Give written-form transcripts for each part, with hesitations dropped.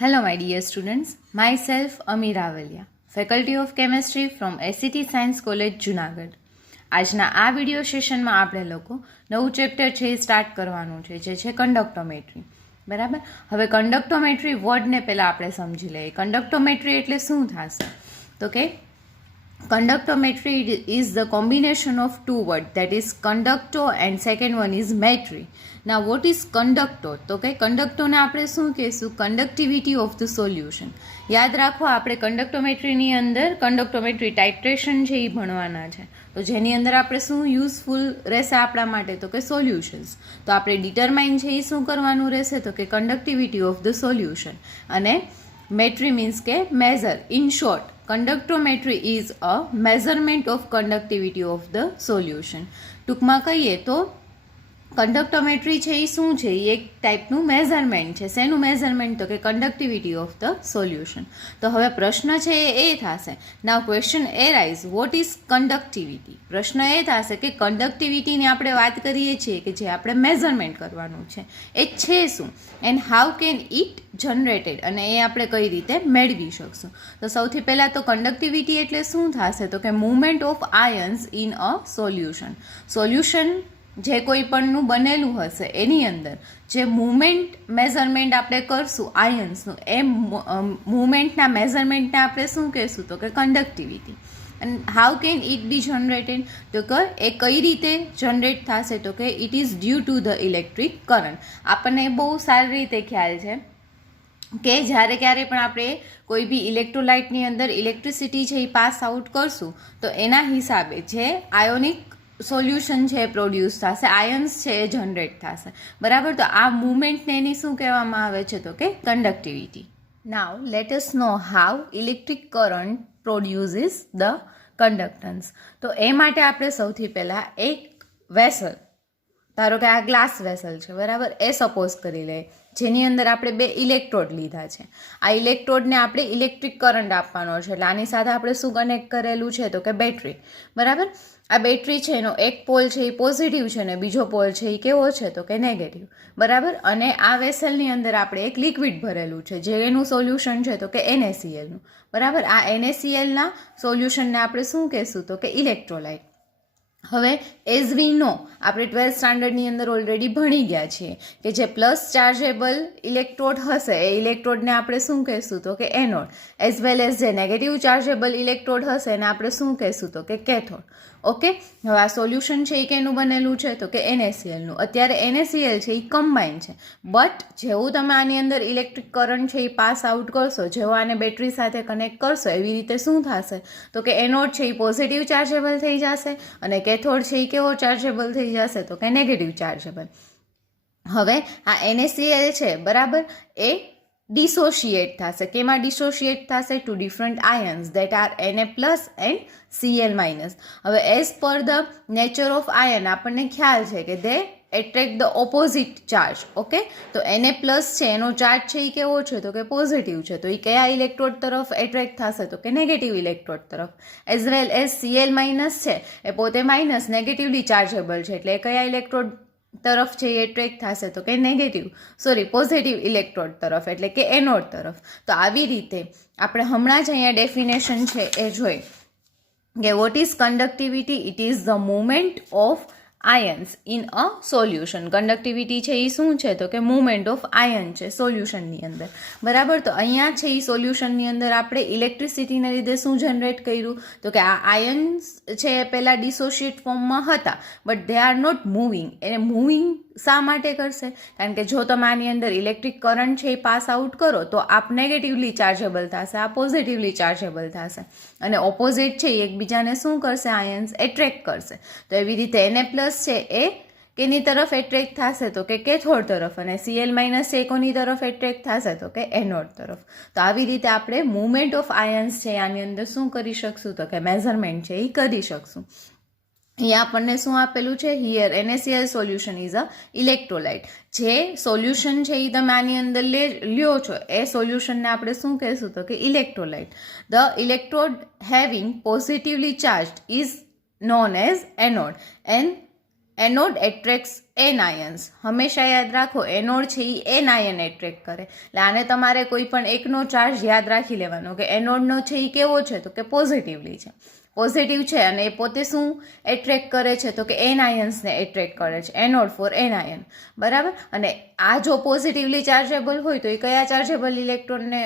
Hello, my dear students. Myself, Ami Rawalia, Faculty of Chemistry from SCT Science College, Junagadh. આજના આ video સેશનમાં આપણે લોકો નવું ચેપ્ટર છે એ સ્ટાર્ટ કરવાનું છે જે છે કંડક્ટોમેટ્રી. બરાબર. હવે કંડક્ટોમેટ્રી વર્ડને પહેલાં આપણે સમજી લઈએ. કંડક્ટોમેટ્રી એટલે શું થશે? તો કે conductometry is the combination of two words, that is conductor and second one is metry. Now what is conductor? તો કે કંડક્ટરને આપણે શું કહીશું? Conductivity of the solution. યાદ રાખો, આપણે કંડક્ટોમેટ્રીની અંદર કંડક્ટોમેટ્રી ટાઇટ્રેશન છે એ ભણવાના છે. તો જેની અંદર આપણે શું યુઝફુલ રહેશે આપણા માટે? તો કે સોલ્યુશન્સ. તો આપણે ડિટરમાઇન છે એ શું કરવાનું રહેશે? તો કે કન્ડક્ટિવિટી ઓફ ધ સોલ્યુશન. અને metry means કે measure. In short, conductometry is a measurement of conductivity of the solution. ટૂંકમાં કહીએ તો કંડક્ટોમેટ્રી છે એ શું છે? એ એક ટાઈપનું મેઝરમેન્ટ છે. શેનું મેઝરમેન્ટ? તો કે કન્ડક્ટિવિટી ઓફ ધ સોલ્યુશન. તો હવે પ્રશ્ન છે એ થશે, નાવ ક્વેશ્ચન એરાઇઝ, વોટ ઇઝ કન્ડક્ટિવિટી? પ્રશ્ન એ થશે કે કન્ડક્ટિવિટીની આપણે વાત કરીએ છીએ કે જે આપણે મેઝરમેન્ટ કરવાનું છે એ છે શું, and how can it generated, અને એ આપણે કઈ રીતે મેળવી શકશું? તો સૌથી પહેલાં તો કન્ડક્ટિવિટી એટલે શું થશે? તો કે movement of ions in a solution. Solution જે કોઈ પણનું બનેલું હશે એની અંદર જે મૂવમેન્ટ મેઝરમેન્ટ આપણે કરશું આયન્સનું, એ મૂવમેન્ટના મેઝરમેન્ટને આપણે શું કહીશું? તો કે conductivity. And how can it be generated? તો કે એ કઈ રીતે જનરેટ થશે? તો કે it is due to the electric current. આપણને બહુ સારી રીતે ખ્યાલ છે કે જ્યારે ક્યારે પણ આપણે કોઈ બી ઇલેક્ટ્રોલાઇટની અંદર ઇલેક્ટ્રિસિટી છે એ પાસ આઉટ કરશું તો એના હિસાબે જે આયોનિક સોલ્યુશન છે એ પ્રોડ્યુસ થશે, આયન્સ છે એ જનરેટ થશે. બરાબર. તો આ મુવમેન્ટને એની શું કહેવામાં આવે છે? તો કે conductivity. Now let us know how electric current produces the conductance. તો એ માટે આપણે સૌથી પહેલાં એક વેસલ, ધારો કે આ ગ્લાસ વેસલ છે, બરાબર, એ સપોઝ કરી લઈએ જેની અંદર આપણે બે ઇલેક્ટ્રોડ લીધા છે. આ ઇલેક્ટ્રોડને આપણે ઇલેક્ટ્રિક કરંટ આપવાનો છે, એટલે આની સાથે આપણે શું કનેક્ટ કરેલું છે? તો કે બેટરી. બરાબર. આ બેટરી છે એનો એક પોલ છે એ પોઝિટિવ છે ને બીજો પોલ છે એ કેવો છે? તો કે નેગેટિવ. બરાબર. અને આ વેસલની અંદર આપણે એક લિક્વિડ ભરેલું છે જે એનું સોલ્યુશન છે તો કે NaClનું. બરાબર. આ NaClના સોલ્યુશનને આપણે શું કહેશું? તો કે ઇલેક્ટ્રોલાઇટ. હવે એઝ વી નો, આપણે 12th સ્ટાન્ડર્ડની અંદર ઓલરેડી ભણી ગયા છીએ કે જે પ્લસ ચાર્જેબલ ઇલેક્ટ્રોડ હશે એ ઇલેક્ટ્રોડને આપણે શું કહેશું? તો કે એનોડ. એઝ વેલ એઝ જે નેગેટિવ ચાર્જેબલ ઇલેક્ટ્રોડ હશે એને આપણે શું કહેશું? તો કે કેથોડ. ઓકે. હવે આ સોલ્યુશન છે એ કેનું બનેલું છે? તો કે NaClનું. અત્યારે NaCl છે એ કમ્બાઈન છે, બટ જેવું તમે આની અંદર ઇલેક્ટ્રિક કરંટ છે એ પાસ આઉટ કરશો, જેવો આને બેટરી સાથે કનેક્ટ કરશો, એવી રીતે શું થશે? તો કે એનોડ છે એ પોઝિટિવ ચાર્જેબલ થઈ જશે અને કેથોડ છે એ કેવો ચાર્જેબલ થઈ જશે? તો કે નેગેટિવ ચાર્જેબલ. હવે આ NaCl છે, બરાબર, એ ડિસોશિએટ થશે. કેમાં ડિસોશિએટ થશે? Two different ions that are Na plus and Cl minus. હવે as per the nature of ion આપણને ખ્યાલ છે કે they attract the opposite charge. Okay. તો Na પ્લસ છે એનો ચાર્જ છે એ કેવો છે? તો કે પોઝિટિવ છે. તો એ કયા ઇલેક્ટ્રોડ તરફ એટ્રેક્ટ થશે? તો કે નેગેટિવ ઇલેક્ટ્રોડ તરફ. As well as Cl minus છે એ પોતે માઇનસ નેગેટિવલી ચાર્જેબલ છે, એટલે એ કયા ઇલેક્ટ્રોડ તરફ છે એ એટ્રેક્ટ થશે? તો કે પોઝિટિવ ઇલેક્ટ્રોડ તરફ, એટલે કે એનોડ તરફ. તો આવી રીતે આપણે હમણાં જ અહીંયા ડેફિનેશન છે એ જોઈ કે what is conductivity? It is the movement of ions in a solution. Conductivity છે એ શું છે? તો કે મૂવમેન્ટ ઓફ આયન છે સોલ્યુશનની અંદર. બરાબર. તો અહીંયા છે એ સોલ્યુશનની અંદર આપણે ઇલેક્ટ્રિસિટીને લીધે શું જનરેટ કર્યું? તો કે આ આયન્સ છે એ પહેલાં ડિસોશિએટ ફોર્મમાં હતા, but they are not moving. એને મૂવિંગ શા માટે કરશે? કારણ કે જો તમે આની અંદર ઇલેક્ટ્રિક કરંટ છે એ પાસ આઉટ કરો તો આપ નેગેટિવલી ચાર્જેબલ થશે, આ પોઝિટિવલી ચાર્જેબલ થશે, અને ઓપોઝિટ છે એ એકબીજાને શું કરશે? આયન્સ એટ્રેક્ટ કરશે. તો એવી રીતે Na પ્લસ છે એ કેની તરફ એટ્રેક્ટ થશે? તો કે કેથોડ તરફ, અને Cl માઇનસ છે કોની તરફ એટ્રેક્ટ થશે? તો કે એનોડ તરફ. તો આવી રીતે આપણે મૂવમેન્ટ ઓફ આયન્સ છે આની અંદર શું કરી શકશું? તો કે મેઝરમેન્ટ છે એ કરી શકશું. અહીંયા આપણને શું આપેલું છે? Here NaCl solution is a electrolyte. જે સોલ્યુશન છે એ તમે આની અંદર લ્યો છો એ સોલ્યુશનને આપણે શું કહેશું? તો કે electrolyte. The electrode having positively charged is known as anode, and anode attracts anions. હંમેશા યાદ રાખો એનોડ છે એ એન આયન એટ્રેક્ટ કરે. એટલે આને તમારે કોઈ પણ એકનો ચાર્જ યાદ રાખી લેવાનો કે એનોડનો છે એ કેવો છે તો કે પોઝિટિવલી છે. પોઝિટિવ છે અને એ પોતે શું એટ્રેક્ટ કરે છે તો કે એન આયન્સને એટ્રેક્ટ કરે છે. એનોડ ફોર એન આયન, બરાબર. અને આ જો પોઝિટિવલી ચાર્જેબલ હોય તો એ કયા ચાર્જેબલ ઇલેક્ટ્રોનને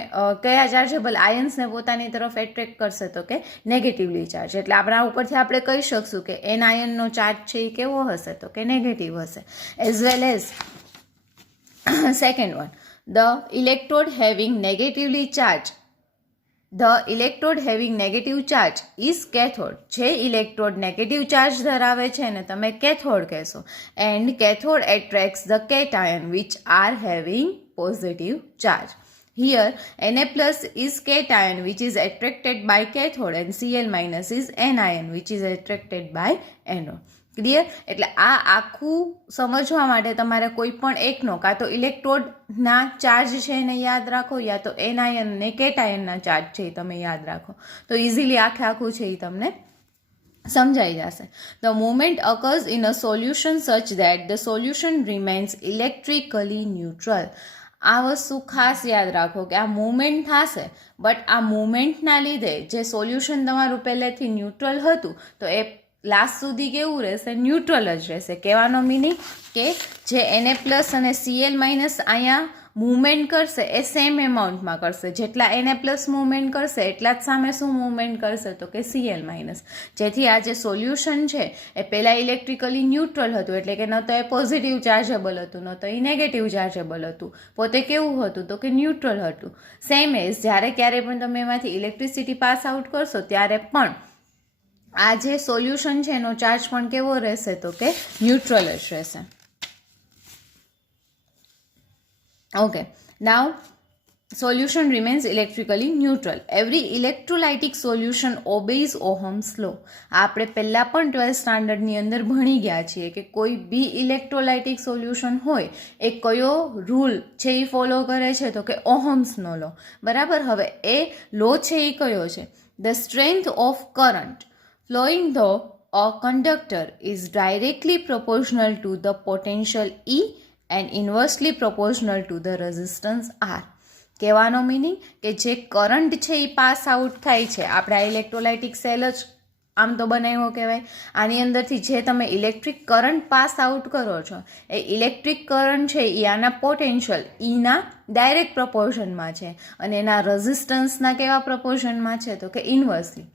કયા ચાર્જેબલ આયન્સને પોતાની તરફ એટ્રેક્ટ કરશે તો કે નેગેટિવલી ચાર્જ. એટલે આપણા ઉપરથી આપણે કહી શકશું કે એન આયનનો ચાર્જ છે એ કેવો હશે તો કે નેગેટિવ હશે. As well as second one, the electrode having negatively charge. The electrode having negative charge is cathode. જે ઇલેક્ટ્રોડ નેગેટિવ ચાર્જ ધરાવે છે ને તમે કેથોડ કહેશો. And cathode attracts the cation which are having positive charge. Here Na plus is cation which is attracted by cathode and Cl minus is anion which is attracted by anode. Clear? એટલે આ આખું સમજવા માટે તમારે કોઈ પણ એકનો કાં તો ઇલેક્ટ્રોડના ચાર્જ છે એને યાદ રાખો, યા તો એનાયન ને કેટાયનના ચાર્જ છે એ તમે યાદ રાખો તો ઇઝીલી આખું છે એ તમને સમજાઈ જશે. The movement occurs in a solution such that the solution remains electrically neutral. આ વસ્તુ ખાસ યાદ રાખો કે આ મૂવમેન્ટ થશે, બટ આ મૂવમેન્ટના લીધે જે સોલ્યુશન તમારું પહેલેથી ન્યુટ્રલ હતું તો એ લાસ્ટ સુધી કેવું રહેશે? ન્યુટ્રલ જ રહેશે. કહેવાનો મિનિંગ કે જે Na પ્લસ અને Cl માઇનસ અહીંયા મૂવમેન્ટ કરશે એ સેમ એમાઉન્ટમાં કરશે. જેટલા Na પ્લસ મૂવમેન્ટ કરશે એટલા જ સામે શું મૂવમેન્ટ કરશે તો કે Cl માઇનસ. જેથી આ જે સોલ્યુશન છે એ પહેલાં ઇલેક્ટ્રિકલી ન્યુટ્રલ હતું, એટલે કે ન તો એ પોઝિટિવ ચાર્જેબલ હતું ન તો એ નેગેટિવ ચાર્જેબલ હતું. પોતે કેવું હતું તો કે ન્યુટ્રલ હતું. સેમ એઝ જ્યારે ક્યારે પણ તમે એમાંથી ઇલેક્ટ્રિસિટી પાસ આઉટ કરશો ત્યારે પણ આ જે સોલ્યુશન છે એનો ચાર્જ પણ કેવો રહેશે તો કે ન્યુટ્રલ જ રહેશે. Okay, now solution remains electrically neutral. Every electrolytic solution obeys Ohm's law. આપણે પહેલાં પણ 12th સ્ટાન્ડર્ડની અંદર ભણી ગયા છીએ કે કોઈ બી ઇલેક્ટ્રોલાઇટિક સોલ્યુશન હોય એ કયો રૂલ છે એ ફોલો કરે છે તો કે ઓહમ્સનો લો. બરાબર. હવે એ લો છે એ કયો છે? The strength of current flowing through a conductor is directly proportional to the potential E and inversely proportional to the resistance R. કહેવાનો મિનિંગ કે જે કરંટ છે એ પાસ આઉટ થાય છે, આપણે આ ઇલેક્ટ્રોલાઇટિક સેલ જ આમ તો બનાવ્યો કહેવાય. આની અંદરથી જે તમે ઇલેક્ટ્રિક કરંટ પાસ આઉટ કરો છો એ ઇલેક્ટ્રિક કરંટ છે એ આના પોટેન્શિયલ ઈના ડાયરેક્ટ પ્રપોર્શનમાં છે અને એના રેઝિસ્ટન્સના કેવા પ્રપોર્શનમાં છે તો કે ઇન્વર્સલી.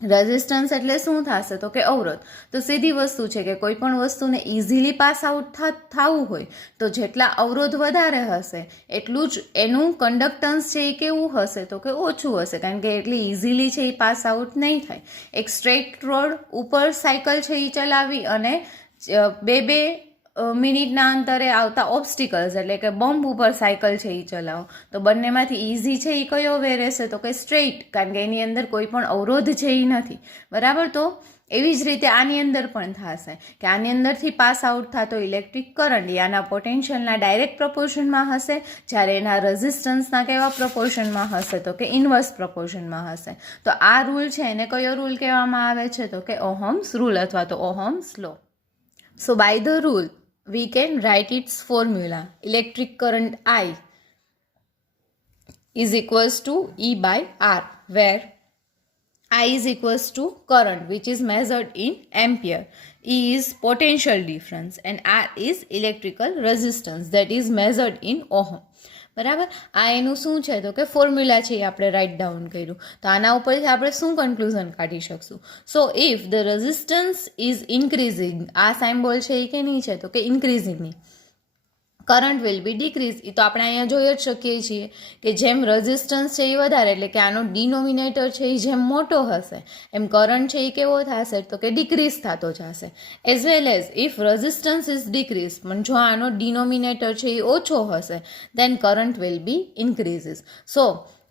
રેઝિસ્ટન્સ એટલે શું થશે તો કે અવરોધ. તો સીધી વસ્તુ છે કે કોઈ પણ વસ્તુને ઇઝીલી પાસ આઉટ થવું હોય તો જેટલા અવરોધ વધારે હશે એટલું જ એનું કન્ડક્ટન્સ છે એ કેવું હશે તો કે ઓછું હશે, કારણ કે એટલી ઇઝીલી છે એ પાસ આઉટ નહીં થાય. એક સ્ટ્રેટ રોડ ઉપર સાયકલ છે એ ચલાવી અને બે મિનિટના અંતરે આવતા ઓબ્સ્ટિકલ્સ એટલે કે બમ્પ ઉપર સાયકલ છે એ ચલાવો તો બંનેમાંથી ઇઝી છે એ કયો વે રહેશે તો કે સ્ટ્રેઇટ, કારણ કે એની અંદર કોઈ પણ અવરોધ છે એ નથી. બરાબર. તો એવી જ રીતે આની અંદર પણ થશે કે આની અંદરથી પાસ આઉટ થતો ઇલેક્ટ્રિક કરંટ આના પોટેન્શિયલના ડાયરેક્ટ પ્રપોર્શનમાં હશે, જ્યારે એના રેઝિસ્ટન્સના કેવા પ્રપોર્શનમાં હશે તો કે ઇન્વર્સ પ્રપોર્શનમાં હશે. તો આ રૂલ છે એને કયો રૂલ કહેવામાં આવે છે તો કે ઓહમ્સ રૂલ અથવા તો Ohm's law. So by the rule we can write its formula. Electric current I is equals to E by R, where I is equals to current which is measured in ampere, E is potential difference and R is electrical resistance that is measured in ohm. બરાબર. આ એનું શું છે તો કે formula છે એ આપણે write down કર્યું. તો આના ઉપરથી આપણે શું કન્ક્લુઝન કાઢી શકશું? સો if the resistance is increasing, આ સાઇમ્બોલ છે એ કેની છે તો કે ઇન્ક્રીઝિંગની, કરંટ વિલ બી ડિક્રીઝ. એ તો આપણે અહીંયા જોઈ જ શકીએ છીએ કે જેમ રેઝિસ્ટન્સ છે એ વધારે એટલે કે આનો ડિનોમિનેટર છે એ જેમ મોટો હશે એમ કરંટ છે એ કેવો થશે તો કે ડિક્રીઝ થતો જશે. As well as if resistance is decrease, પણ જો આનો ડિનોમિનેટર છે એ ઓછો હશે then current will be increases. So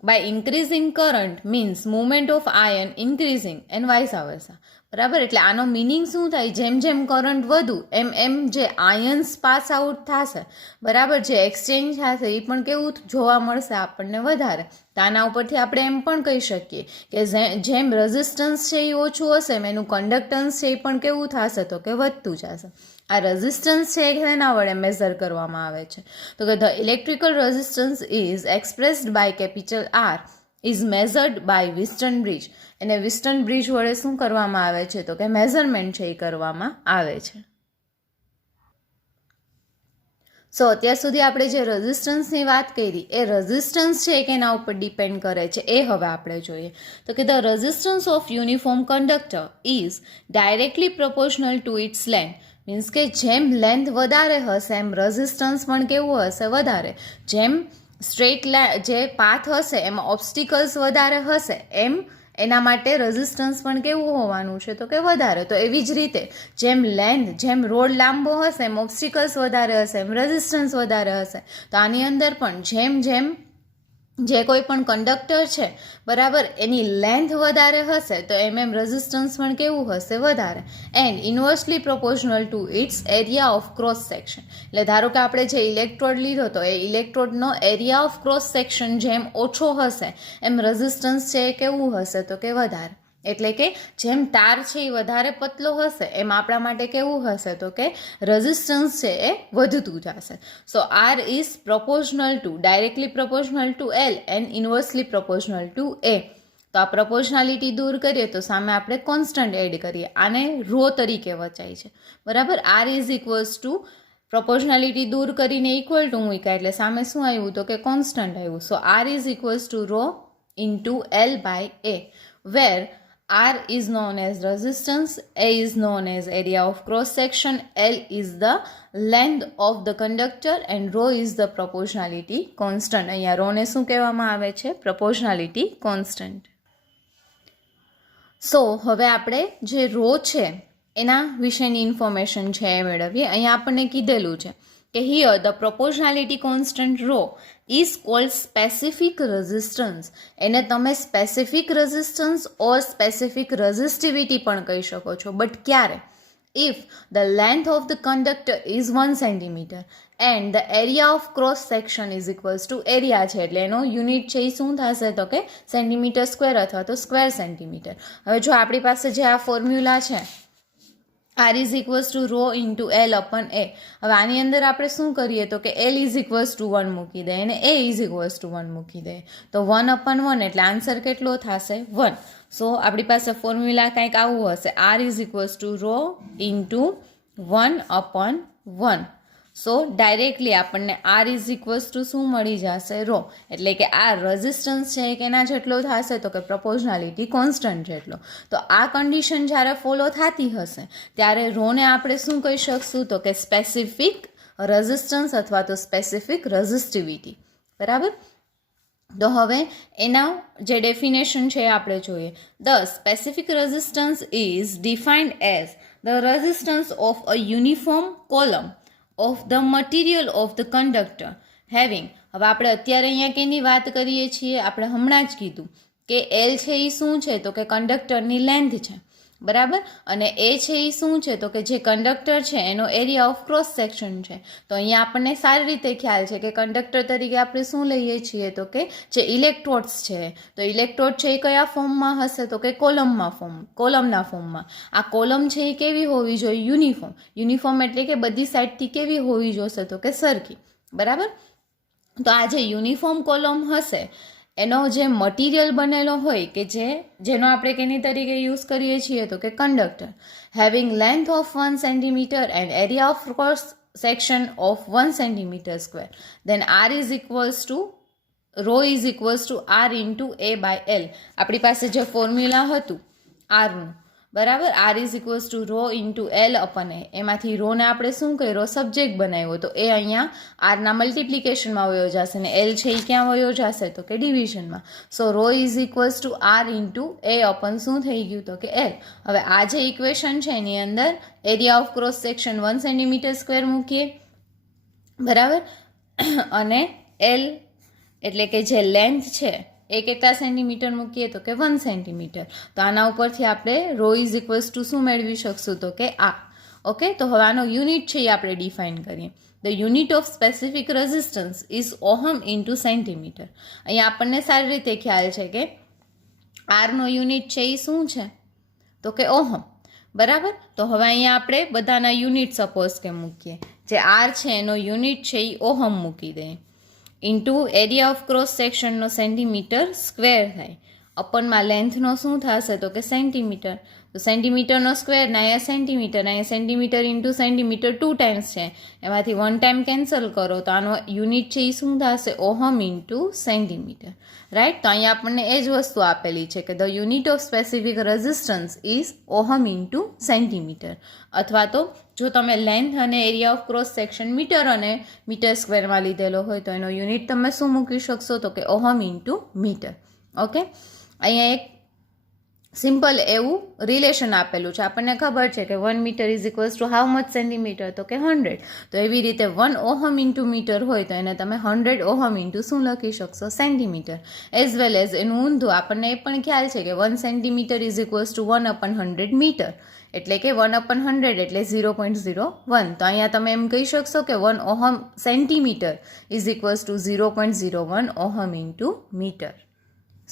by increasing current means movement of ion increasing and vice versa. બરાબર. એટલે આનો મિનિંગ શું થાય? જેમ જેમ કરંટ વધુ એમ એમ જે આયન્સ પાસ આઉટ થશે, બરાબર, જે એક્સચેન્જ થશે એ પણ કેવું જોવા મળશે આપણને વધારે. તો આના ઉપરથી આપણે એમ પણ કહી શકીએ કે જેમ રેઝિસ્ટન્સ છે એ ઓછું હશે એમ એનું કન્ડક્ટન્સ છે એ પણ કેવું થશે તો કે વધતું જશે. આ રેઝિસ્ટન્સ છે એ એના વડે મેઝર કરવામાં આવે છે. તો કે the electrical resistance is expressed by capital R is measured by Wheatstone bridge. એને વિસ્ટન બ્રિજ વડે શું કરવામાં આવે છે? તો કે મેઝરમેન્ટ છે એ કરવામાં આવે છે. સો અત્યાર સુધી આપણે જે રેઝિસ્ટન્સની વાત કરી એ રેઝિસ્ટન્સ છે કે એના ઉપર ડિપેન્ડ કરે છે એ હવે આપણે જોઈએ. તો કે the resistance of uniform conductor is directly proportional to its length. Means કે જેમ લેન્થ વધારે હશે એમ રેઝિસ્ટન્સ પણ કેવું હશે? વધારે. જેમ સ્ટ્રેટ જે પાથ હશે એમાં ઓબ્સ્ટિકલ્સ વધારે હશે એમ એના માટે રેઝિસ્ટન્સ પણ કેવું હોવાનું છે? તો કે વધારે. તો એવી જ રીતે જેમ લેન્થ, જેમ રોડ લાંબો હશે એમ ઓબ્સ્ટિકલ્સ વધારે હશે એમ રેઝિસ્ટન્સ વધારે હશે. તો આની અંદર પણ જેમ જેમ જે કોઈ પણ કંડક્ટર છે બરાબર એની લેન્થ વધારે હશે તો એમ રેઝિસ્ટન્સ પણ કેવું હશે? વધારે. And inversely proportional to its area of cross section. એટલે ધારો કે આપણે જે ઇલેક્ટ્રોડ લીધો તો એ ઇલેક્ટ્રોડનો એરિયા ઓફ ક્રોસ સેક્શન જેમ ઓછો હશે એમ રેઝિસ્ટન્સ છે એ કેવું હશે? તો કે વધારે. એટલે કે જેમ તાર છે એ વધારે પતલો હશે એમ આપણા માટે કેવું હશે? તો કે રેઝિસ્ટન્સ છે એ વધતું જશે. So R is proportional to directly proportional to L and inversely proportional to A. તો આ પ્રોપોર્શનાલિટી દૂર કરીએ તો સામે આપણે કોન્સ્ટન્ટ એડ કરીએ. આને રો તરીકે વચાય છે બરાબર. આર ઇઝ ઇક્વલ્સ ટુ પ્રોપોર્શનાલિટી દૂર કરીને ઇક્વલ ટુ મૂક્યા એટલે સામે શું આવ્યું? તો કે કોન્સ્ટન્ટ આવ્યું. So R is equals to rho into L by A, where R is known as resistance, A is known as area of cross section, L is the length of the conductor and rho is the proportionality constant. અહીંયા rho ને શું કહેવામાં આવે છે? proportionality constant. સો હવે આપણે જે row છે એના વિશેની ઇન્ફોર્મેશન છે એ મેળવીએ. અહીંયા આપણને કીધેલું છે કે here the proportionality constant rho is called specific resistance. એને તમે specific resistance or specific resistivity પણ કહી શકો છો. બટ ક્યારે? if the length of the conductor is 1 centimeter and the area of cross section is equals to area છે એટલે એનો યુનિટ છે એ શું થશે? તો કે સેન્ટીમીટર સ્ક્વેર અથવા તો સ્ક્વેર સેન્ટીમીટર. હવે જો આપણી પાસે જે આ ફોર્મ્યુલા છે R is equals to rho into L upon A. હવે આની અંદર આપણે શું કરીએ? તો કે L is equals to 1 મૂકી દઈએ અને A is equals to 1 મૂકી દઈએ. તો 1 upon 1 એટલે આન્સર કેટલો થશે? 1. સો આપણી પાસે ફોર્મ્યુલા કંઈક આવું હશે. R is equals to rho into 1 upon 1. So directly આપણને R is equals to શું મળી જશે? રો. એટલે કે આ રેઝિસ્ટન્સ છે કે એના જેટલો થશે? તો કે પ્રોપોર્શનાલિટી કોન્સ્ટન્ટ જેટલો. તો આ કન્ડિશન જ્યારે ફોલો થતી હશે ત્યારે રોને આપણે શું કહી શકશું? તો કે સ્પેસિફિક રેઝિસ્ટન્સ અથવા તો સ્પેસિફિક રેઝિસ્ટિવિટી. બરાબર. તો હવે એના જે ડેફિનેશન છે એ આપણે જોઈએ. The specific resistance is defined as the resistance of a uniform column of the material of the conductor having. હવે આપણે અત્યારે અહીંયા કેની વાત કરીએ છીએ? આપણે હમણાં જ કીધું કે L છે એ શું છે? તો કે કંડક્ટરની લેન્થ છે બરાબર. અને એ છે એ શું છે? તો કે જે કંડક્ટર છે એનો એરિયા ઓફ ક્રોસ સેક્શન છે. તો અહીંયા આપણને સારી રીતે ખ્યાલ છે કે કંડક્ટર તરીકે આપણે શું લઈએ છીએ? તો કે જે ઇલેક્ટ્રોડ્સ છે. તો ઇલેક્ટ્રોડ છે એ કયા ફોર્મમાં હશે? તો કે કોલમના ફોર્મમાં. આ કોલમ છે એ કેવી હોવી જોઈએ? યુનિફોર્મ. યુનિફોર્મ એટલે કે બધી સાઈડથી કેવી હોવી જોશે? તો કે સરખી. બરાબર. તો આ જે યુનિફોર્મ કોલમ હશે એનો જે મટીરિયલ બનેલો હોય કે જેનો આપણે કેની તરીકે યુઝ કરીએ છીએ? તો કે conductor. Having length of 1 centimetre and area of cross section of 1 centimetre square. Then R is equals to rho is equals to R into A by L. આપણી પાસે જે ફોર્મ્યુલા હતું આરનું બરાબર. R is equals to rho into L upon A. એમાંથી રોને આપણે શું કર્યો? Subject બનાવ્યો. તો એ અહીંયા આરના મલ્ટિપ્લિકેશનમાં વયો જશે ને L છે એ ક્યાં વયો જશે? તો કે ડિવિઝનમાં. So rho is equals to R into A upon શું થઈ ગયું? તો કે L. હવે આ જે ઇક્વેશન છે એની અંદર area of cross section 1 centimetre square મૂકીએ બરાબર. અને L એટલે કે જે લેન્થ છે એ કેટલા સેન્ટીમીટર મૂકીએ? તો કે 1 સેન્ટીમીટર. તો આના ઉપરથી આપણે રો ઇઝ ઇક્વલ્સ ટુ શું મેળવી શકશું? તો કે આ. ઓકે. તો હવે આનો યુનિટ છે એ આપણે ડિફાઇન કરીએ. The unit of specific resistance is ohm into centimetre. અહીંયા આપણને સારી રીતે ખ્યાલ છે કે આરનો યુનિટ છે એ શું છે? તો કે ઓહમ. બરાબર. તો હવે અહીંયા આપણે બધાના યુનિટ સપોઝ કે મૂકીએ. જે આર છે એનો યુનિટ છે એ ઓહમ મૂકી દઈએ. ઇન્ટુ એરિયા ઓફ ક્રોસ સેક્શનનો સેન્ટીમીટર સ્ક્વેર થાય. અપનમાં લેન્થનો શું થશે તો કે સેન્ટીમીટર. તો સેન્ટીમીટરનો સ્ક્વેર ને અહીંયા સેન્ટીમીટર ઇન્ટુ સેન્ટીમીટર 2 ટાઈમ્સ છે. એમાંથી 1 ટાઈમ કેન્સલ કરો તો આનો યુનિટ છે એ શું થશે ઓહમ ઇન્ટુ સેન્ટીમીટર. રાઈટ. તો અહીંયા આપણને એ જ વસ્તુ આપેલી છે કે the unit of specific resistance is ohm into centimetre. અથવા તો જો તમે લેન્થ અને એરિયા ઓફ ક્રોસ સેક્શન મીટર અને મીટર સ્ક્વેરમાં લીધેલો હોય તો એનો યુનિટ તમે શું મૂકી શકશો તો કે ઓહમ ઇન્ટુ મીટર. ઓકે. અહીંયા એક સિમ્પલ એવું રિલેશન આપેલું છે. આપણને ખબર છે કે 1 metre is equals to how much centimetre તો કે 100. તો એવી રીતે 1 ઓહમ ઇન્ટુ મીટર હોય તો એને તમે 100 ઓહમ ઇન્ટુ શું લખી શકશો સેન્ટીમીટર. એઝ વેલ એઝ એનું ઊંધું આપણને એ પણ ખ્યાલ છે કે 1 centimetre is equals to 1/100 metre. એટલે કે 1/100 એટલે 0.01. તો અહીંયા તમે એમ કહી શકશો કે 1 ohm centimetre is equals to 0.01 ohm into metre.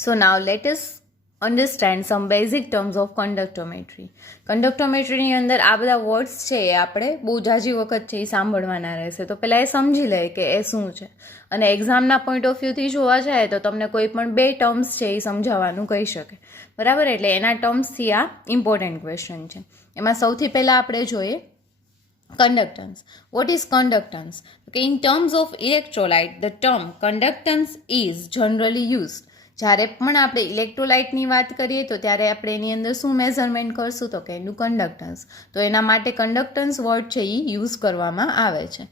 So now let us understand some basic terms of conductometry. કંડક્ટોમેટ્રીની અંદર આ બધા વર્ડ્સ છે એ આપણે બહુ જાજી વખત છે એ સાંભળવાના રહેશે. તો પહેલાં એ સમજી લે કે એ શું છે. અને એક્ઝામના પોઈન્ટ ઓફ વ્યૂથી જોવા જાય તો તમને કોઈ પણ 2 ટર્મ્સ છે એ સમજાવવાનું કહી શકે. બરાબર. એટલે એના ટર્મ્સથી આ ઇમ્પોર્ટન્ટ ક્વેશ્ચન છે. એમાં સૌથી પહેલાં આપણે જોઈએ conductance. What is conductance? Okay, in terms of electrolyte, the term conductance is generally used. જ્યારે પણ આપણે ઇલેક્ટ્રોલાઇટની વાત કરીએ તો ત્યારે આપણે એની અંદર શું મેઝરમેન્ટ કરશું તો કે એનું કન્ડક્ટન્સ. તો એના માટે કન્ડક્ટન્સ વર્ડ છે એ યુઝ કરવામાં આવે છે.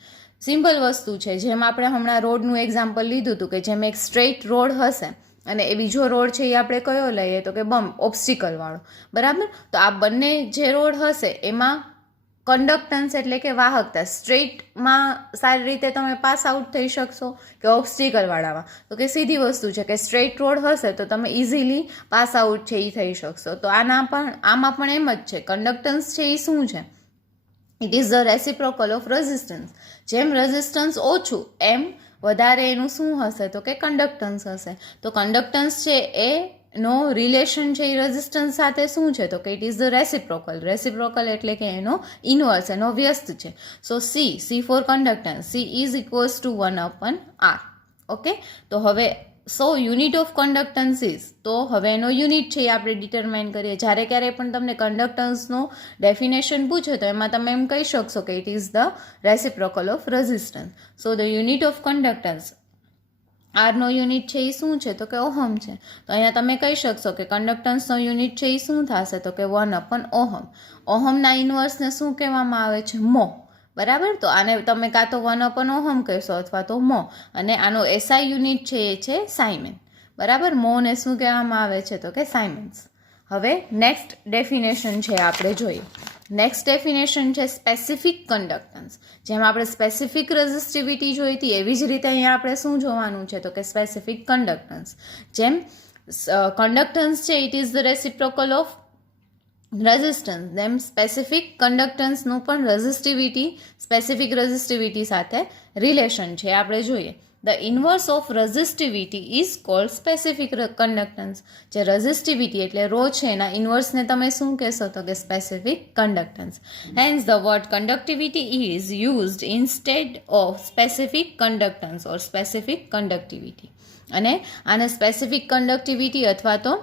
સિમ્પલ વસ્તુ છે. જેમ આપણે હમણાં રોડનું એક્ઝામ્પલ લીધું હતું કે જેમ એક સ્ટ્રેઇટ રોડ હશે અને એ બીજો રોડ છે એ આપણે કયો લઈએ તો કે ઓબ્સ્ટિકલવાળો. બરાબર. તો આ બંને જે રોડ હશે એમાં કન્ડક્ટન્સ એટલે કે વાહકતા સ્ટ્રેઇટમાં સારી રીતે તમે પાસ આઉટ થઈ શકશો કે ઓબ્સ્ટિકલવાળામાં તો કે સીધી વસ્તુ છે કે સ્ટ્રેઇટ રોડ હશે તો તમે ઇઝીલી પાસ આઉટ છે એ થઈ શકશો. તો આમાં પણ એમ જ છે. કન્ડક્ટન્સ છે એ શું છે? It is the reciprocal of resistance. જેમ રેઝિસ્ટન્સ ઓછું એમ વધારે એનું શું હશે તો કે કન્ડક્ટન્સ હશે. તો કન્ડક્ટન્સ છે એ નો રિલેશન છે એ રેઝિસ્ટન્સ સાથે શું છે તો કે it is the reciprocal. Reciprocal એટલે કે એનો ઇન્વર્સ એનો વ્યસ્ત છે. So C for conductance C is equals to 1/r. Okay. તો હવે યુનિટ ઓફ કન્ડક્ટન્સ ઇઝ તો હવે એનો યુનિટ છે એ આપણે ડિટરમાઇન કરીએ. જ્યારે ક્યારેય પણ તમને કન્ડક્ટન્સનો ડેફિનેશન પૂછે તો એમાં તમે એમ કહી શકશો કે it is the reciprocal of resistance. So the unit of conductance આરનો યુનિટ છે એ શું છે તો કે ઓહમ છે. તો અહીંયા તમે કહી શકશો કે કન્ડક્ટન્સનો યુનિટ છે એ શું થશે તો કે 1/ઓહમ. ઓહમના ઇન્વર્સને શું કહેવામાં આવે છે? મો. બરાબર. તો આને તમે કાં તો 1/ઓહમ કહેશો અથવા તો મો. અને આનો એસઆઈ યુનિટ છે એ છે સાયમેન. બરાબર. મોને શું કહેવામાં આવે છે તો કે સાયમેન્સ. હવે નેક્સ્ટ ડેફિનેશન છે આપણે જોઈએ. નેક્સ્ટ ડેફિનેશન છે સ્પેસિફિક કન્ડક્ટન્સ. જેમ આપણે સ્પેસિફિક રેઝિસ્ટિવિટી જોઈ હતી એવી જ રીતે અહીંયા આપણે શું જોવાનું છે તો કે સ્પેસિફિક કન્ડક્ટન્સ. જેમ કન્ડક્ટન્સ છે it is the reciprocal of resistance. તેમ સ્પેસિફિક કન્ડક્ટન્સનું પણ સ્પેસિફિક રેઝિસ્ટિવિટી સાથે રિલેશન છે આપણે જોઈએ. The inverse of resistivity is called specific conductance. જે resistivity એટલે રો છે એના ઇન્વર્સને તમે શું કહેશો તો કે specific conductance. Hence the word conductivity is used instead of specific conductance or specific conductivity. અને આને specific conductivity અથવા તો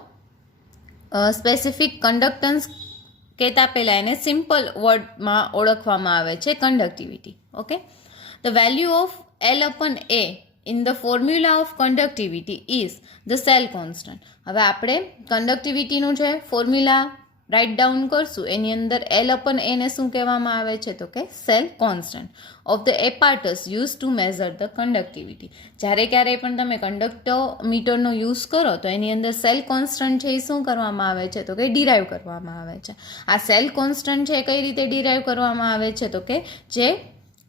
specific conductance કહેતા પહેલાં એને સિમ્પલ વર્ડમાં ઓળખવામાં આવે છે conductivity. Okay. The value of L/A in the formula of conductivity is the cell constant. હવે આપણે કન્ડક્ટિવિટીનું જે ફોર્મ્યુલા રાઇટ ડાઉન કરશું એની અંદર L/A ને શું કહેવામાં આવે છે તો કે cell constant of the apparatus use to measure the conductivity. જ્યારે ક્યારેય પણ તમે કંડક્ટોમીટરનો યુઝ કરો તો એની અંદર સેલ કોન્સ્ટન્ટ છે એ શું કરવામાં આવે છે તો કે ડિરાઈવ કરવામાં આવે છે. આ સેલ કોન્સ્ટન્ટ છે કઈ રીતે ડિરાઈવ કરવામાં આવે છે તો કે જે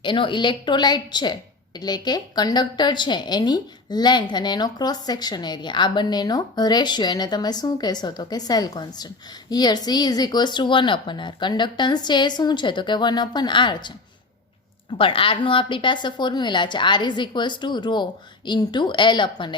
એનો ઇલેક્ટ્રોલાઇટ છે એટલે કે કંડક્ટર છે એની લેન્થ અને એનો ક્રોસ સેક્શન એરિયા આ બંનેનો રેશિયો એને તમે શું કહેશો તો કે cell constant. Here C is equals to 1/r. Conductance છે એ શું છે તો કે 1/r છે. પણ આરનું આપણી પાસે ફોર્મ્યુલા છે R is equals to rho into L/A. પણ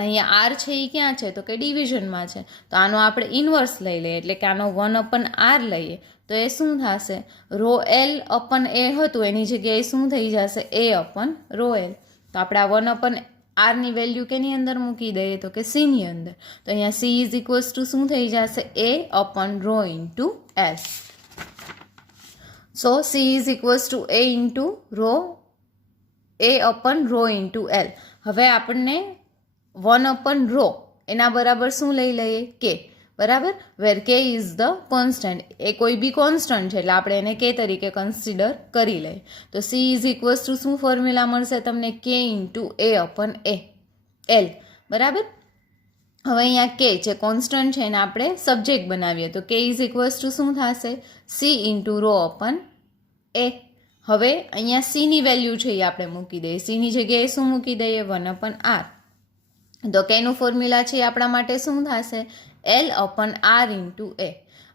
અહીંયા આર છે એ ક્યાં છે તો કે ડિવિઝનમાં છે. તો આનો આપણે ઇન્વર્સ લઈ લઈએ એટલે કે આનો 1/r લઈએ તો એ શું થશે, રો એલ અપન એ હતું એની જગ્યાએ શું થઈ જશે, એ અપન રો એલ. તો આપણે આ 1/r વેલ્યુ કેની અંદર મૂકી દઈએ, તો કે સી ની અંદર. તો અહીંયા સી ઇઝ ઇક્વલ્સ ટુ શું થઈ જશે, A upon rho into L. So C is equals to A into rho, A upon rho into L. હવે આપણને 1/રો એના બરાબર શું લઈ લઈએ, કે, બરાબર, વેર કે ઇઝ ધ કોન્સ્ટન્ટ. એ કોઈ બી કોન્સ્ટન્ટ છે એટલે આપણે એને કે તરીકે કન્સિડર કરી લઈએ. તો સી ઇઝ ઇક્વલ્સ ટુ શું ફોર્મ્યુલા મળશે તમને, કે ઇન્ટુ એ અપન એલ, બરાબર. હવે અહીંયા કે જે કોન્સ્ટન્ટ છે એને આપણે સબ્જેક્ટ બનાવીએ, તો કે ઇઝ ઇક્વલ્સ ટુ શું થશે, સી ઇન્ટુ રો અપન એ. હવે અહીંયા સીની વેલ્યુ છે એ આપણે મૂકી દઈએ, સીની જગ્યાએ શું મૂકી દઈએ, 1/r. તો કેનું ફોર્મ્યુલા છે એ આપણા માટે શું થશે, એલ અપન આર ઇન્ટુ એ.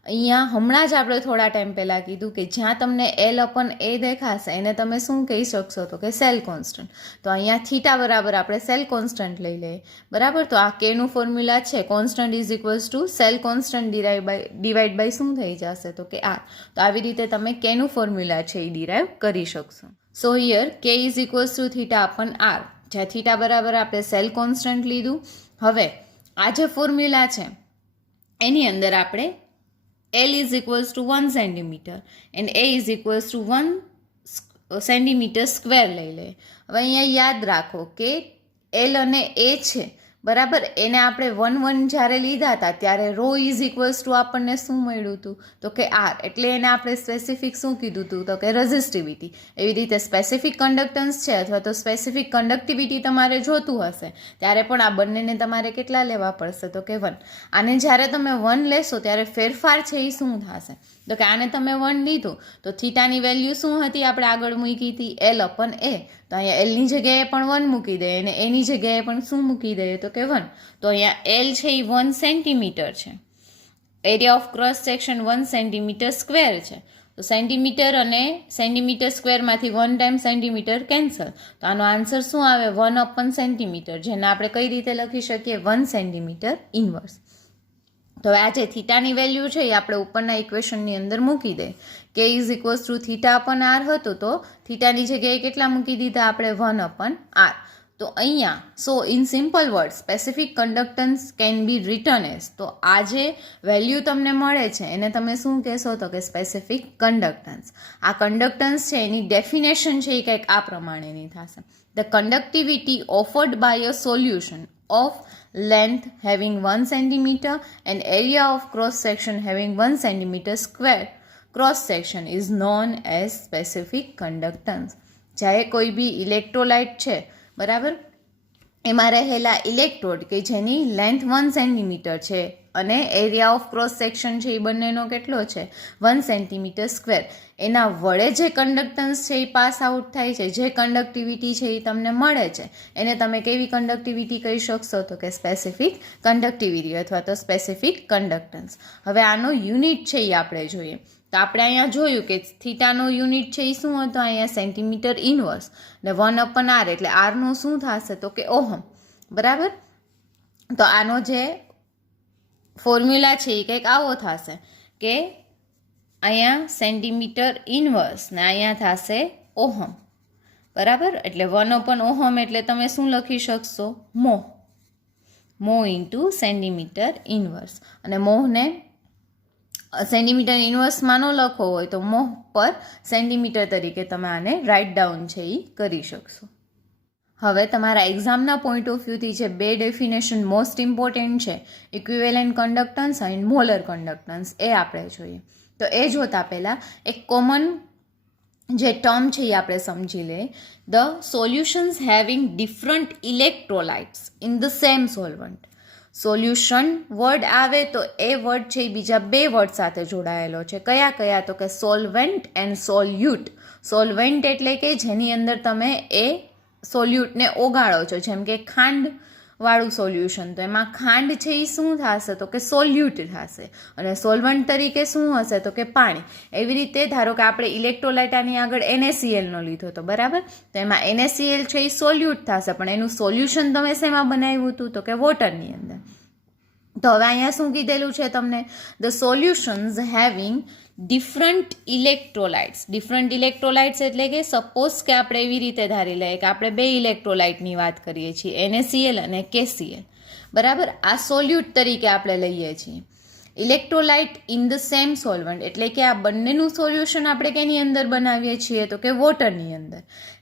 અહીંયા હમણાં જ આપણે થોડા ટાઈમ પહેલાં કીધું કે જ્યાં તમને એલ અપન એ દેખાશે એને તમે શું કહી શકશો, તો કે સેલ કોન્સ્ટન્ટ. તો અહીંયા થીટા બરાબર આપણે સેલ કોન્સ્ટન્ટ લઈ લઈએ, બરાબર. તો આ કેનું ફોર્મ્યુલા છે, constant is equals to cell constant divide by શું થઈ જશે, તો કે આર. તો આવી રીતે તમે કેનું ફોર્મ્યુલા છે એ ડિરાઈવ કરી શકશો. So here K is equals to theta upon R, જ્યાં થીટા બરાબર આપણે સેલ કોન્સ્ટન્ટ લીધું. હવે આ જે ફોર્મ્યુલા છે એની અંદર આપણે L is equals to 1 centimeter and A is equals to 1 centimeter square લઈ લે. હવે અહીંયા યાદ રાખો કે L અને A છે, બરાબર, એને આપણે 1/1 જ્યારે લીધા હતા ત્યારે રો ઇઝ ઇક્વલ્સ ટુ આપણને શું મળ્યું હતું, તો કે આર. એટલે એને આપણે સ્પેસિફિક શું કીધું હતું, તો કે રેઝિસ્ટિવિટી. એવી રીતે સ્પેસિફિક કન્ડક્ટન્સ છે અથવા તો સ્પેસિફિક કન્ડક્ટિવિટી તમારે જોતું હશે ત્યારે પણ આ બંનેને તમારે કેટલા લેવા પડશે, તો કે 1. આને જ્યારે તમે 1 લેશો ત્યારે ફેરફાર છે એ શું થશે, તો કે આને તમે 1 લીધું તો થીટાની વેલ્યુ શું હતી આપણે આગળ મૂકી હતી, એલ અપન એ. તો અહીંયા એલની જગ્યાએ પણ 1 મૂકી દઈએ અને એની જગ્યાએ પણ શું મૂકી દઈએ, તો કે 1. તો અહીંયા એલ છે એ 1 સેન્ટીમીટર છે, area of cross section 1 centimetre square છે. તો સેન્ટીમીટર અને સેન્ટીમીટર સ્ક્વેરમાંથી 1 ટાઈમ સેન્ટીમીટર કેન્સલ. તો આનો આન્સર શું આવે, 1 અપન સેન્ટીમીટર, જેને આપણે કઈ રીતે લખી શકીએ, 1 સેન્ટીમીટર ઇન્વર્સ. તો આ જે થીટાની વેલ્યુ છે એ આપણે ઉપરના ઇક્વેશનની અંદર મૂકી દઈએ. K is equals to theta upon R હતું તો થીટાની જગ્યાએ કેટલા મૂકી દીધા આપણે, 1 અપન આર. તો અહીંયા સો in simple word specific conductance can be return as. તો આ જે વેલ્યુ તમને મળે છે એને તમે શું કહેશો, તો કે સ્પેસિફિક કન્ડક્ટન્સ. આ કન્ડક્ટન્સ છે એની ડેફિનેશન છે એ કંઈક આ પ્રમાણેની થશે. The conductivity offered by a solution of length having 1 centimeter and area of cross section having 1 centimeter square cross section is known as specific conductance. જ્યારે કોઈ બી ઇલેક્ટ્રોલાઇટ છે, બરાબર, એમાં રહેલા ઇલેક્ટ્રોડ કે જેની લેન્થ 1 સેન્ટીમીટર છે અને એરિયા ઓફ ક્રોસ સેક્શન છે એ બંનેનો કેટલો છે, 1 સેન્ટીમીટર સ્ક્વેર. એના વડે જે કન્ડક્ટન્સ છે એ પાસ આઉટ થાય છે, જે કન્ડક્ટિવિટી છે એ તમને મળે છે એને તમે કેવી કન્ડક્ટિવિટી કહી શકશો, તો કે સ્પેસિફિક કન્ડક્ટિવિટી અથવા તો સ્પેસિફિક કન્ડક્ટન્સ. હવે આનો યુનિટ છે એ આપણે જોઈએ. તો આપણે અહીંયા જોયું કે થીટાનો યુનિટ છે એ શું હતો, અહીંયા સેન્ટીમીટર ઇન્વર્સ ને 1 અપન આર એટલે આરનું શું થશે, તો કે ઓહમ, બરાબર. તો આનો જે ફોર્મ્યુલા છે એ કંઈક આવો થશે કે અહીંયા સેન્ટીમીટર ઇન્વર્સ ને અહીંયા થશે ઓહમ, બરાબર. એટલે 1 અપન ઓહમ એટલે તમે શું લખી શકશો, મો ઇન્ટુ સેન્ટીમીટર ઇન્વર્સ. અને મોહને સેન્ટીમીટર ઇન્વર્સમાં ન લખવો હોય તો મોહ પર સેન્ટીમીટર તરીકે તમે આને રાઇટ ડાઉન છે એ કરી શકશો. હવે તમારા એક્ઝામના પોઈન્ટ ઓફ વ્યૂથી જે બે ડેફિનેશન મોસ્ટ ઇમ્પોર્ટન્ટ છે, equivalent conductance and molar conductance, એ આપણે જોઈએ. તો એ જોતા પહેલાં એક કોમન જે ટર્મ છે એ આપણે સમજી લઈએ. The solutions having different electrolytes in the same solvent. Solution word આવે તો એ વર્ડ છે એ બીજા બે વર્ડ સાથે જોડાયેલો છે. કયા કયા, તો કે સોલ્વેન્ટ એન્ડ સોલ્યુટ. સોલ્વેન્ટ એટલે કે જેની અંદર તમે એ સોલ્યુટને ઓગાળો છો, જેમ કે ખાંડવાળું સોલ્યુશન, તો એમાં ખાંડ છે એ શું થશે, તો કે સોલ્યુટ થશે. અને સોલ્વન્ટ તરીકે શું હશે, તો કે પાણી. એવી રીતે ધારો કે આપણે ઇલેક્ટ્રોલાઇટ આની આગળ NaClનો લીધો હતો, બરાબર. તો એમાં NaCl છે એ સોલ્યુટ થશે, પણ એનું સોલ્યુશન તમે શેમાં બનાવ્યું હતું, તો કે વોટરની અંદર. તો હવે અહીંયા શું કીધેલું છે તમને, the solutions having different electrolytes એટલે કે સપોઝ કે આપણે એવી રીતે ધારી લઈએ કે આપણે બે ઇલેક્ટ્રોલાઇટની વાત કરીએ છીએ, NaCl અને KCl, બરાબર. આ સોલ્યુટ તરીકે આપણે લઈએ છીએ. Electrolyte in the same solvent એટલે કે આ બંનેનું સોલ્યુશન આપણે કેની અંદર બનાવીએ છીએ તો કે વોટરની અંદર.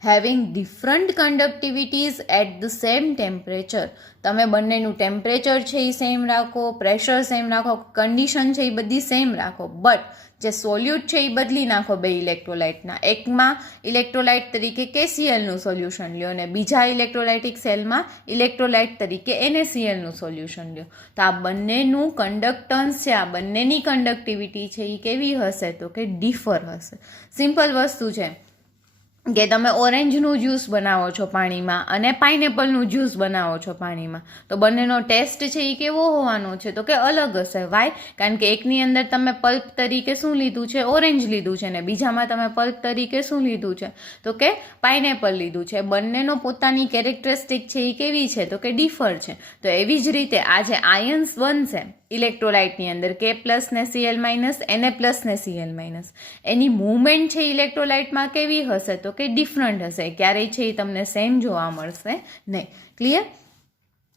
Having different conductivities at the same temperature. તમે બંનેનું ટેમ્પરેચર છે એ સેમ રાખો, પ્રેશર સેમ રાખો, કન્ડિશન છે એ બધી સેમ રાખો, બટ જે સોલ્યુટ છે એ બદલી નાખો બે ઇલેક્ટ્રોલાઇટના. એકમાં ઇલેક્ટ્રોલાઇટ તરીકે KClનું સોલ્યુશન લ્યો અને બીજા ઇલેક્ટ્રોલાઇટિક સેલમાં ઇલેક્ટ્રોલાઇટ તરીકે NaClનું સોલ્યુશન લ્યો. તો આ બંનેનું કન્ડક્ટન્સ છે, આ બંનેની કન્ડક્ટિવિટી છે એ કેવી હશે તો કે ડિફર હશે. સિમ્પલ વસ્તુ છે કે તમે ઓરેન્જનું જ્યુસ બનાવો છો પાણીમાં અને પાઇનેપલનું જ્યુસ બનાવો છો પાણીમાં, તો બંનેનો ટેસ્ટ છે એ કેવો હોવાનો છે તો કે અલગ હશે. વાય? કારણ કે એકની અંદર તમે પલ્પ તરીકે શું લીધું છે, ઓરેન્જ લીધું છે, ને બીજામાં તમે પલ્પ તરીકે શું લીધું છે તો કે પાઇનેપલ લીધું છે. બંનેનો પોતાની કેરેક્ટરિસ્ટિક છે એ કેવી છે તો કે ડિફર છે. તો એવી જ રીતે આ જે આયન્સ બનશે ઇલેક્ટ્રોલાઇટની અંદર K+ ને Cl-, Na+ ને Cl-, એની મૂવમેન્ટ છે ઇલેક્ટ્રોલાઇટમાં કેવી હશે તો કે ડિફરન્ટ હશે. ક્યારેય છે એ તમને સેમ જોવા મળશે નહીં. ક્લિયર?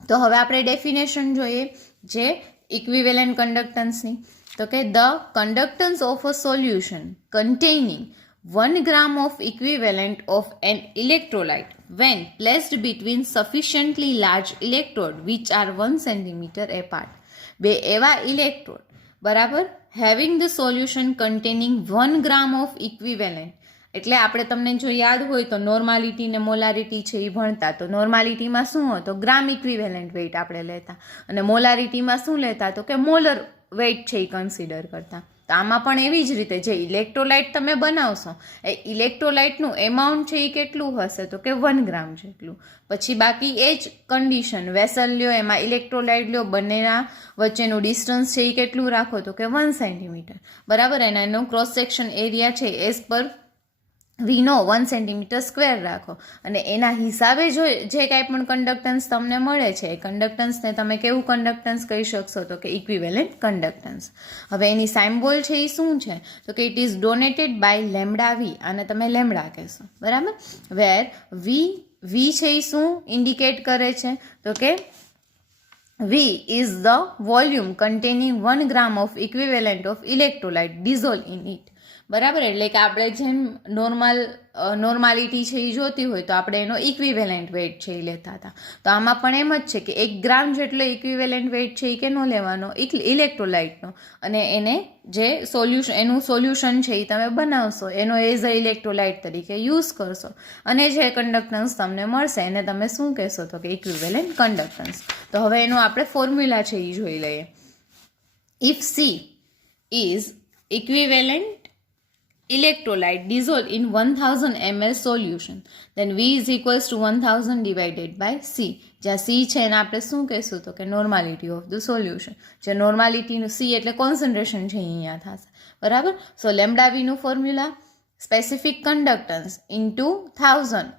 તો હવે આપણે ડેફિનેશન જોઈએ જે ઇક્વિવેલન્ટ કન્ડક્ટન્સની. તો કે the conductance of a solution containing 1 gram of equivalent of an electrolyte when placed between sufficiently large electrode which are 1 centimeter apart. બે એવા ઇલેક્ટ્રોડ, બરાબર, having the solution containing 1 gram of equivalent. એટલે આપણે તમને જો યાદ હોય તો નોર્માલિટી ને મોલારિટી છે એ ભણતા. તો નોર્માલિટીમાં શું હોય તો ગ્રામ ઇક્વિવેલન્ટ વેઇટ આપણે લેતા અને મોલારિટીમાં શું લેતા તો કે મોલર વેઇટ છે એ કન્સિડર કરતા. તો આમાં પણ એવી જ રીતે જે ઇલેક્ટ્રોલાઇટ તમે બનાવશો એ ઇલેક્ટ્રોલાઇટનું એમાઉન્ટ છે એ કેટલું હશે તો કે 1 gram જેટલું. પછી બાકી એ જ કન્ડિશન, વેસલ લ્યો, એમાં ઇલેક્ટ્રોલાઇટ લ્યો, બંનેના વચ્ચેનું ડિસ્ટન્સ છે એ કેટલું રાખો તો કે 1 centimeter, બરાબર. એનો ક્રોસ સેક્શન એરિયા છે એઝ પર વીનો 1 cm² રાખો અને એના હિસાબે જો જે કાંઈ પણ કન્ડક્ટન્સ તમને મળે છે એ કન્ડક્ટન્સને તમે કેવું કન્ડક્ટન્સ કહી શકશો તો કે ઇક્વિવેલન્ટ કન્ડક્ટન્સ. હવે એની સાઇમ્બોલ છે એ શું છે તો કે it is donated by lambda V, અને તમે લેમ્ડા કહેશો, બરાબર. વેર વી છે એ શું ઇન્ડિકેટ કરે છે તો કે V is the volume containing 1 gram of equivalent of electrolyte dissolved in it. બરાબર. એટલે કે આપણે જેમ નોર્માલિટી છે એ જોતી હોય તો આપણે એનો ઇક્વિવેલન્ટ વેઇટ છે એ લેતા હતા. તો આમાં પણ એમ જ છે કે 1 ગ્રામ જેટલો ઇક્વિવેલન્ટ વેઇટ છે એ કેનો લેવાનો, ઇલેક્ટ્રોલાઇટનો, અને એને જે એનું સોલ્યુશન છે એ તમે બનાવશો, એનો એઝ અ ઇલેક્ટ્રોલાઇટ તરીકે યુઝ કરશો અને જે કન્ડક્ટન્સ તમને મળશે એને તમે શું કહેશો તો કે ઇક્વિવેલન્ટ કન્ડક્ટન્સ. તો હવે એનું આપણે ફોર્મ્યુલા છે એ જોઈ લઈએ. If C is equivalent electrolyte dissolved in 1000 ml solution, then V is equals to 1000 divided by C. જ્યાં C છે એને આપણે શું કહેશું તો કે નોર્માલિટી ઓફ ધ સોલ્યુશન. જે નોર્માલિટીનું C એટલે કોન્સન્ટ્રેશન છે અહીંયા થશે, બરાબર. સો લેમ્ડા વીનું formula specific conductance into 1000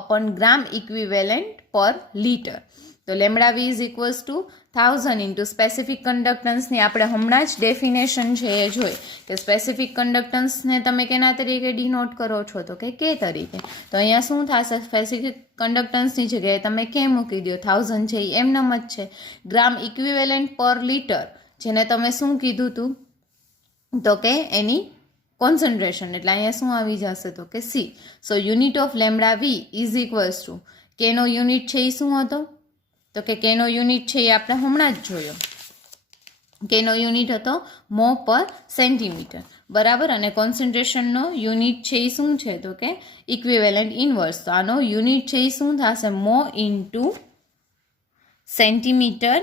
upon gram equivalent per litre. તો lambda V is equals to 1000 into specific કન્ડક્ટન્સની આપણે હમણાં જ ડેફિનેશન છે એ જોઈ કે સ્પેસિફિક કન્ડક્ટન્સને તમે કેના તરીકે ડિનોટ કરો છો તો કે K તરીકે. તો અહીંયા શું થશે, સ્પેસિફિક કન્ડક્ટન્સની જગ્યાએ તમે K મૂકી દો, 1000 છે એ એમનેમ જ છે. ગ્રામ ઇક્વિવેલન્ટ પર લીટર જેને તમે શું કીધું હતું તો કે એની કોન્સન્ટ્રેશન, એટલે અહીંયા શું આવી જશે તો કે C. So unit of lambda V is equals to Kનો યુનિટ છે એ શું હતો તો કે Kનો યુનિટ છે એ આપણે હમણાં જ જોયો. Kનો યુનિટ હતો મો પર સેન્ટીમીટર, બરાબર. અને કોન્સન્ટ્રેશનનો યુનિટ છે એ શું છે તો કે ઇક્વિવેલન્ટ ઇનવર્સ. તો આનો યુનિટ છે એ શું થશે, મો into centimetre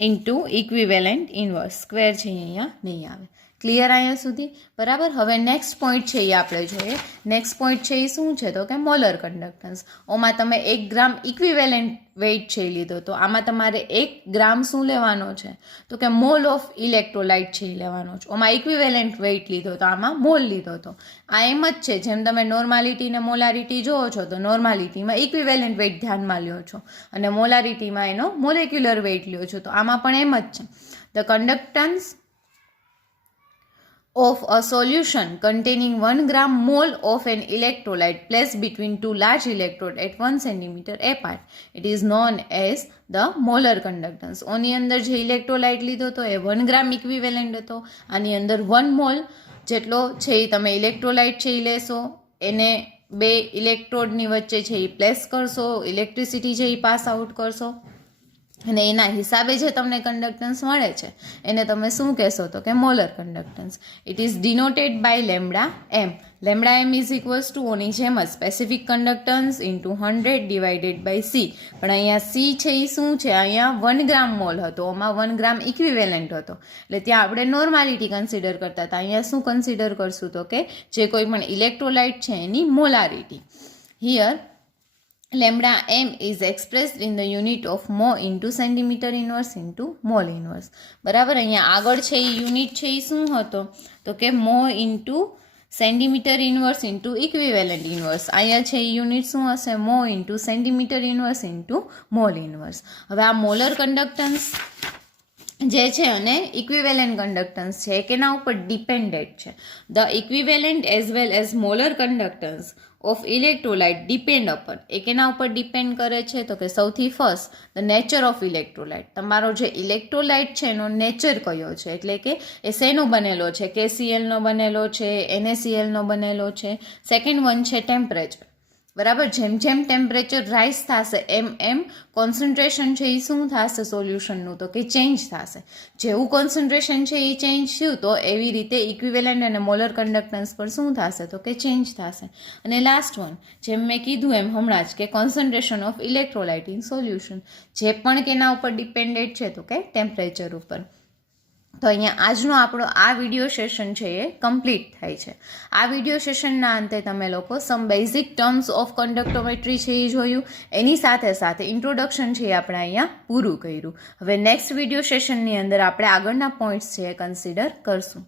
into equivalent inverse. Square છે અહીંયા નહીં આવે. ક્લિયર અહીંયા સુધી, બરાબર. હવે નેક્સ્ટ પોઈન્ટ છે એ આપણે જોઈએ. નેક્સ્ટ પોઈન્ટ છે એ શું છે તો કે મોલર કન્ડક્ટન્સ. ઓમાં તમે 1 ગ્રામ ઇક્વિવેલન્ટ વેઇટ છે એ લીધો, તો આમાં તમારે 1 ગ્રામ શું લેવાનો છે તો કે મોલ ઓફ ઇલેક્ટ્રોલાઇટ છે એ લેવાનો છે. ઓમાં ઇક્વિવેલન્ટ વેઇટ લીધો તો આમાં મોલ લીધો તો. આ એમ જ છે, જેમ તમે નોર્માલિટી ને મોલારિટી જોવો છો તો નોર્માલિટીમાં ઇક્વિવેલન્ટ વેઇટ ધ્યાનમાં લ્યો છો અને મોલારિટીમાં એનો મોલેક્યુલર વેઇટ લ્યો છો. તો આમાં પણ એમ જ છે. The conductance of a solution containing 1 gram mole of an electrolyte placed between two large electrodes at 1 centimeter apart. It is known as the molar conductance. ઓની અંદર જે ઇલેક્ટ્રોલાઇટ લીધો હતો એ 1 ગ્રામ ઇક્વિવેલન્ટ હતો. આની અંદર 1 મોલ જેટલો છે એ તમે ઇલેક્ટ્રોલાઇટ છે એ લેશો, એને બે ઇલેક્ટ્રોડની વચ્ચે છે એ પ્લેસ કરશો, ઇલેક્ટ્રિસિટી છે એ પાસ આઉટ કરશો અને એના હિસાબે જે તમને કંડક્ટન્સ મળે છે એને તમે શું કહેશો તો કે molar conductance. It is denoted by lambda M. Lambda M is equals to ઓની જેમ જ specific conductance into 100 divided by C. પણ અહીંયા સી છે એ શું છે, અહીંયા 1 ગ્રામ મોલ હતો, આમાં 1 ગ્રામ ઇક્વિવેલન્ટ હતો, એટલે ત્યાં આપણે નોર્માલિટી કન્સિડર કરતા હતા. અહીંયા શું કન્સિડર કરશું તો કે જે કોઈ પણ ઇલેક્ટ્રોલાઇટ છે એની molarity. Here lambda m is expressed in the unit of mho into centimeter inverse into mole inverse. બરાબર, અહીંયા આગળ છે એ યુનિટ છે એ શું હતો તો કે mho into centimetre inverse into equivalent inverse. અહીંયા છે એ યુનિટ શું હશે, mho into centimetre inverse into mall inverse. હવે આ મોલર કંડક્ટન્સ જે છે અને ઇક્વિવેલન્ટ કંડક્ટન્સ છે એ કેના ઉપર ડિપેન્ડેડ છે. The equivalent as well as molar conductance of electrolyte depend upon. એ કેના ઉપર ડિપેન્ડ કરે છે તો કે સૌથી first the nature of electrolyte. તમારો જે ઇલેક્ટ્રોલાઇટ છે એનો નેચર કયો છે, એટલે કે એ શેનો બનેલો છે, KClનો બનેલો છે, NaClનો બનેલો છે. સેકન્ડ વન છે ટેમ્પરેચર. બરાબર, જેમ જેમ ટેમ્પરેચર રાઇઝ થશે એમ કોન્સન્ટ્રેશન છે એ શું થશે સોલ્યુશનનું તો કે ચેન્જ થશે. જેવું કોન્સન્ટ્રેશન છે એ ચેન્જ થયું તો એવી રીતે ઇક્વિવેલન્ટ અને મોલર કંડક્ટન્સ પર શું થશે તો કે ચેન્જ થશે. અને લાસ્ટ વન જેમ મેં કીધું એમ હમણાં જ કે concentration of electrolyte in solution, જે પણ કેના ઉપર ડિપેન્ડેડ છે તો કે ટેમ્પરેચર ઉપર. તો અહીંયા આજનો આપણો આ વિડીયો સેશન છે એ કમ્પ્લીટ થાય છે. આ વિડીયો સેશનના અંતે તમે લોકો સમ બેઝિક ટર્મ્સ ઓફ કન્ડક્ટોમેટ્રી છે એ જોયું, એની સાથે સાથે ઇન્ટ્રોડક્શન છે એ આપણે અહીંયા પૂરું કર્યું. હવે નેક્સ્ટ વિડીયો સેશનની અંદર આપણે આગળના પોઈન્ટ્સ છે એ કન્સિડર કરશું.